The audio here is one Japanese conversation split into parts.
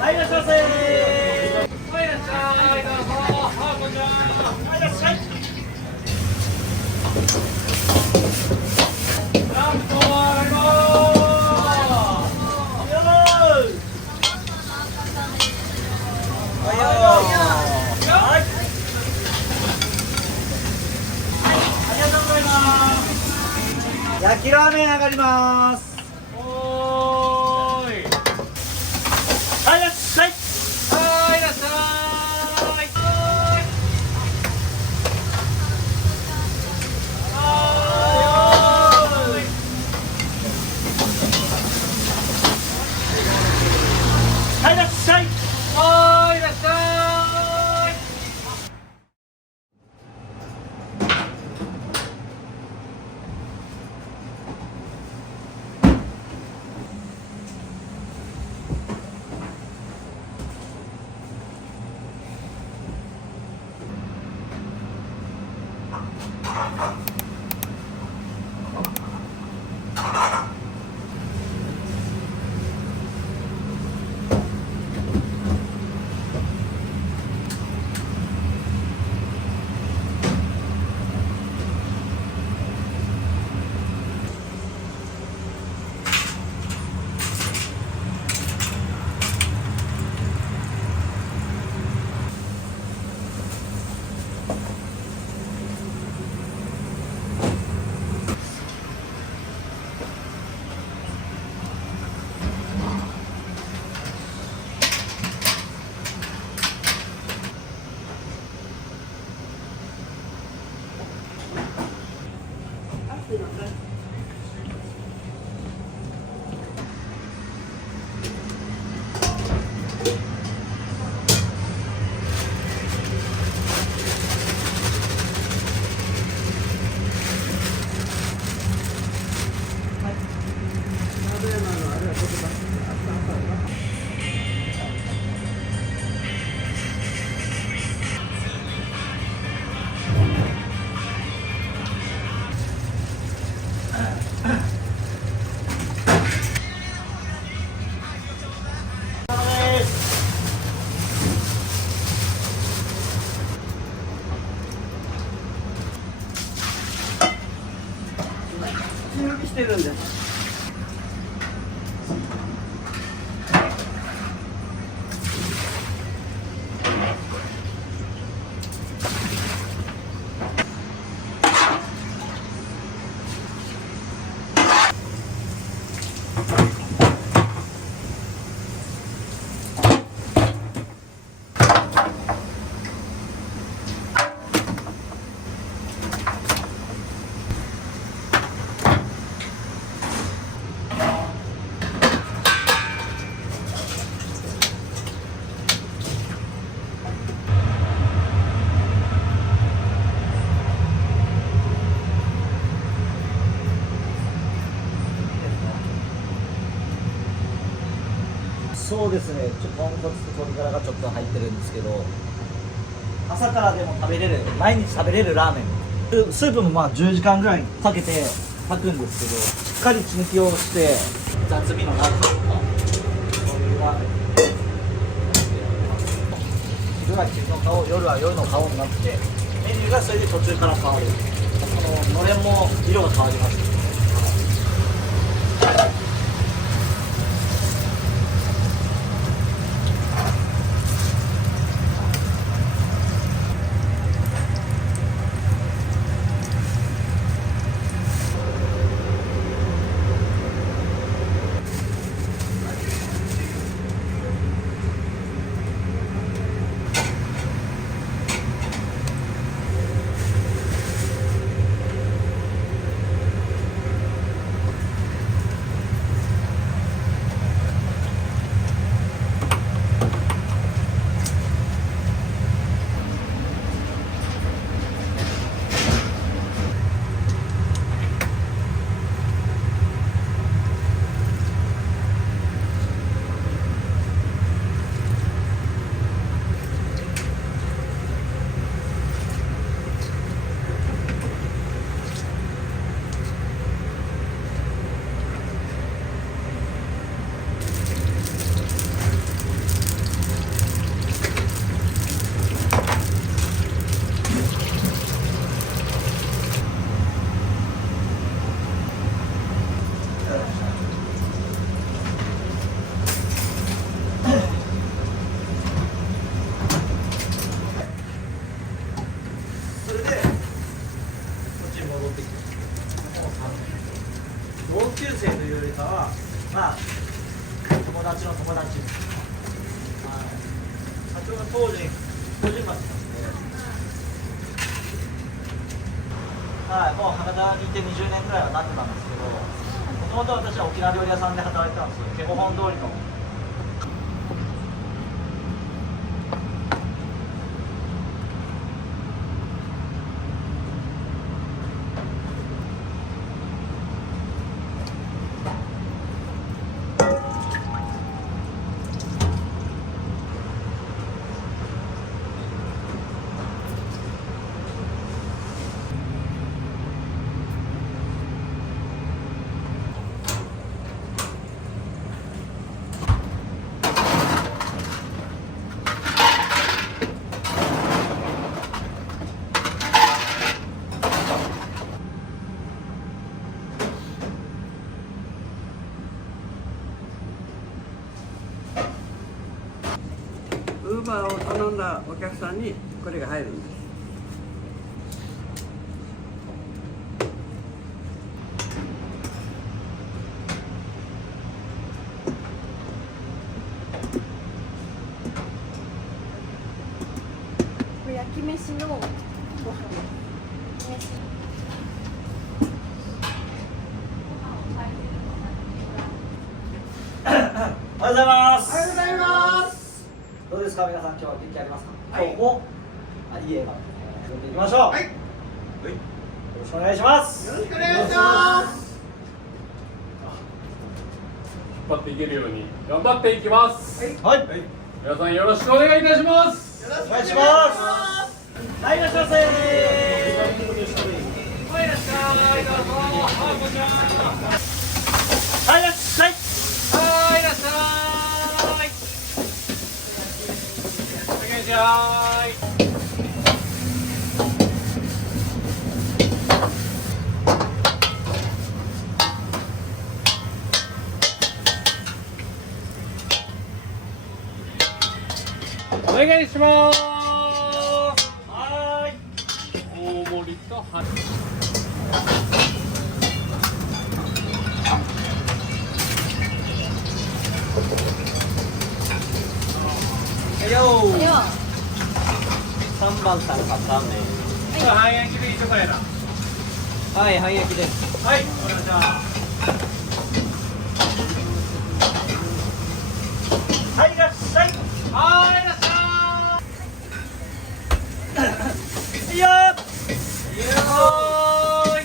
はい、いらっしゃいませ。はい、いらっしゃい。どうぞ。あ、こんにちは。はい、いらっしゃい。なんとあります。よーい。はいよ。はい。ありがとうございます。焼きラーメン上がります。おーい。はい、いらっしゃい。はい、いらっしゃい。はい、いらっしゃい。はい、いらっしゃい。準備してるんです。そうですね、豚骨と鶏ガラがちょっと入ってるんですけど、朝からでも食べれる、毎日食べれるラーメン。スープもまあ10時間ぐらいかけて炊くんですけど、しっかり血抜きをして雑味のなるとか、そういうラーメン。昼は昼の顔、夜は夜の顔になって、メニューがそれで途中から変わる。のれんも色が変わります。当時個人町なんで、はい、もう博多にいて20年ぐらいはなってたんですけど、もともと私は沖縄料理屋さんで働いてたんですよ。ケボ本通りの。ウーバーを頼んだお客さんにこれが入るんです。これ焼き飯のご飯。おはようございます。おはようございます。どうですか皆さん、今日は元気ありますか？はい今日もいい笑顔で進んでいきましょう。はい、よろしくお願いします。よろしくお願いします。引っ張っていけるように頑張っていきます。はい、皆さんよろしくお願いいたします。よろしくお願いします。はい、いらっしゃいませ。はい、いらっしゃい。どうぞ。はい、こんにちは。はい、いらっしゃい。はい、いらっしゃい。いらっしゃい。お願いします。は大盛りとは。ーい。よでは、 3番さんカップラーメン。半焼きでいいとかやな。はい、半焼きです。はい、お願いします。はい、いらっしゃい。はい、いらっしゃいいよー。い。よーい。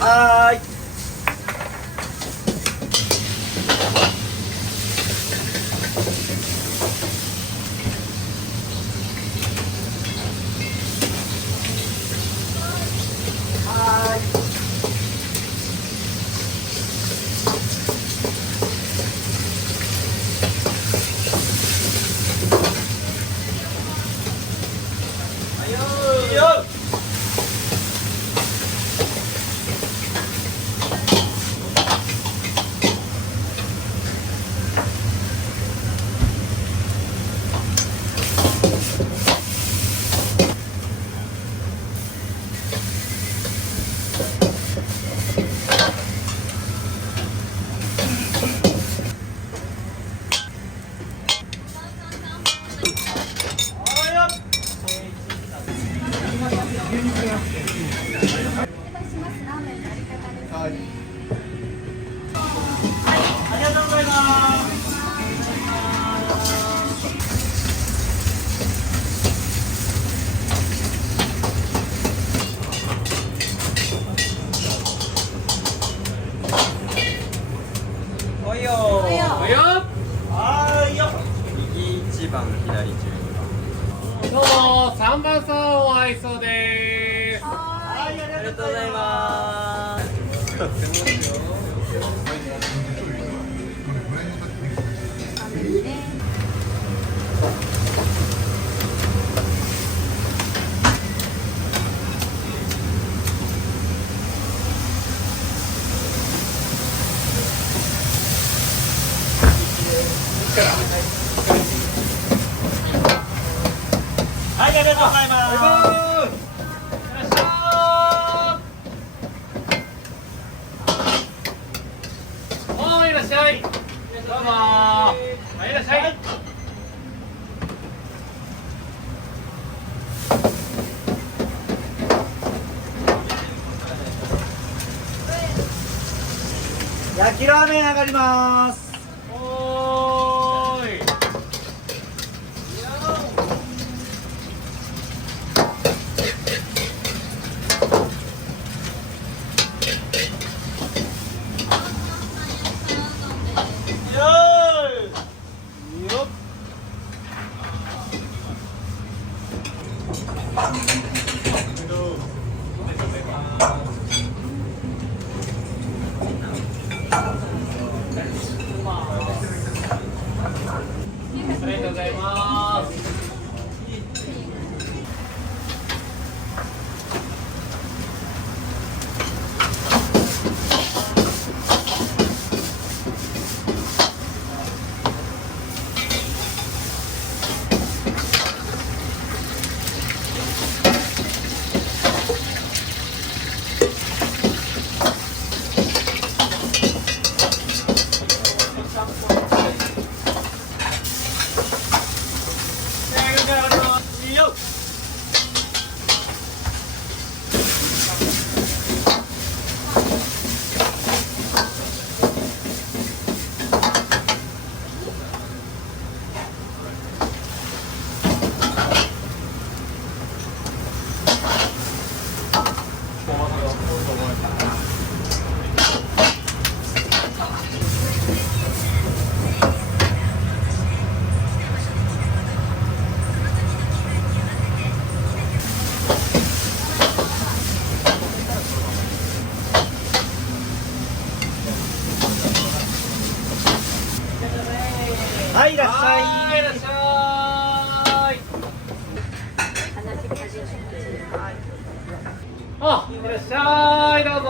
はーい。はーい。いいよー。ありがとうございます。おいよー。おいよおよ。はーいよ。右1番、左12どうも、3番さんお会いそうでーす。はい、あり番。ありがとうございがとうございます。ます。はい、ありがとうございます。いらっしゃー。ぞはいいらっしゃい焼きラーメン上がります。おーいよっ。ありがとうございます。よっ。はい、いらっしゃい。はいいらっしゃいあいらっしゃいどうぞ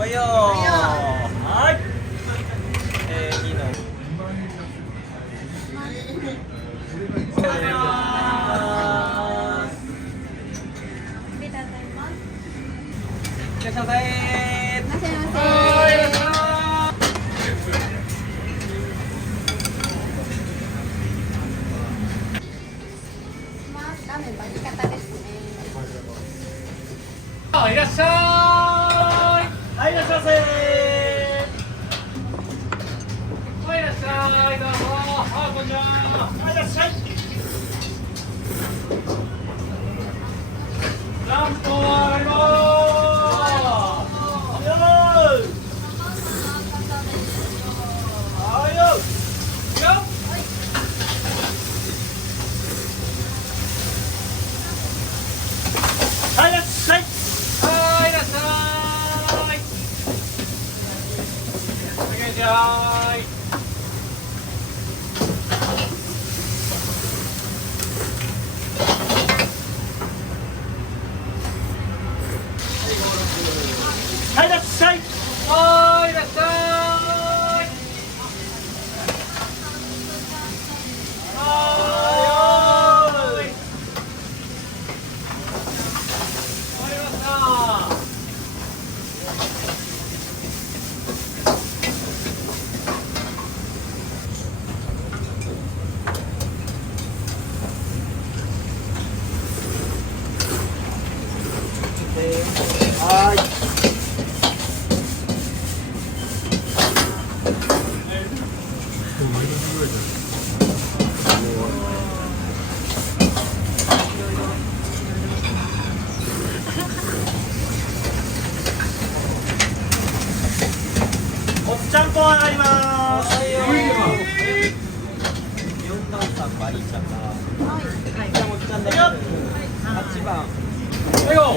およー。はい。いいのいらっしゃいませはいいらっしゃいラーメン巻き方ですね。あいらっしゃいはい、いらっしゃいませ。はいいらっしゃいどうぞはいこんにちははい、いらっしゃい。ランプ上がりますよー。はいよ。よっはい、いらっしゃい。はいいらっしゃいお願いしますはい、いらっしゃい。はいいらっしゃいはい終わりましたはい。おっちゃんぽん上がります。 4番さんマリーちゃんからはい。じゃあもっちゃんで8番はいよ